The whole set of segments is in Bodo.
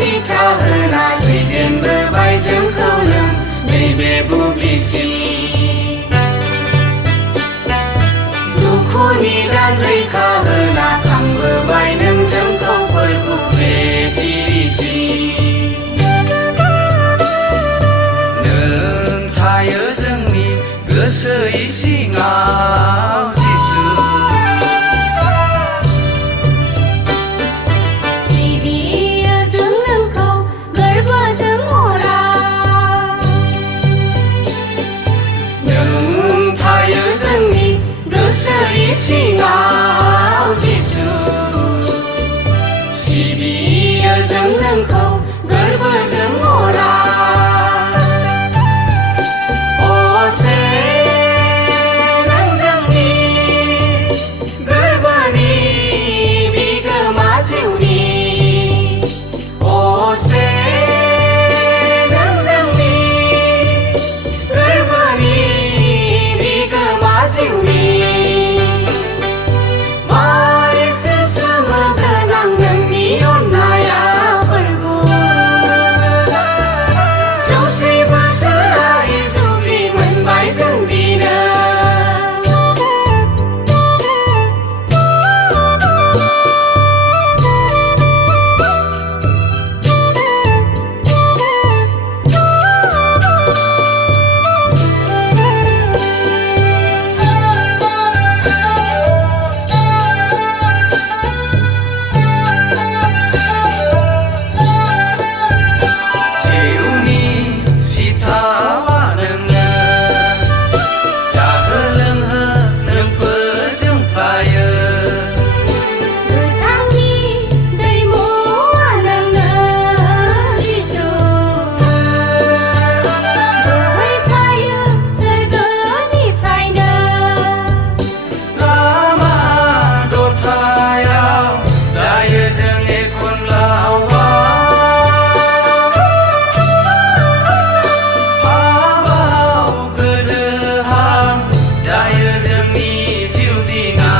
दिथा होना दैदेनबोबाय जोंखौ नों नैबे बुब्लिसिम दुखुनि दान रैखा होना खांबोबाय नों जोंखौ फोरबु बे फिरिसिम नों थायो जोंनि गोसो इसिङाव जिसु सिबियो जों नोंखौ गोरबोजों अराय नों थायो जोंनि गोसो इसिङाव जिसु सिबियो जों नोंखौ गोरबोजों अराय असे नों जोंनि गोरबोनि बिगोमा जिउनि असे नों जोंनि गोरबोनि बिगोमा जिउनि मायसे सोमोगोनां नोंनि अननाया फोरबु जौसे बोसोरारि जुबलि मोनबाय जों दिनै जिउनि सिथावा नोङो जाहो लोंहो नों फोजोंफ्लायो गोथांनि दैमुआ नोंनो जिसु बोहैफ्लायो सोरगोनिफ्रायनो लामा दथायाव जायो जों एखनब्ला हाबाव गोदोहां जायो जोंनि जिउ दिङा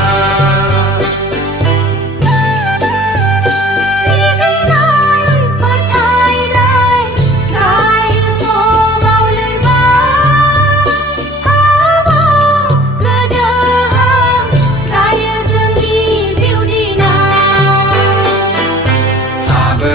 सिबिनाय फोथायनाय जायो समाव लोरबां हाबाव गोदोहां जायो जोंनि जिउ दिङा थाबो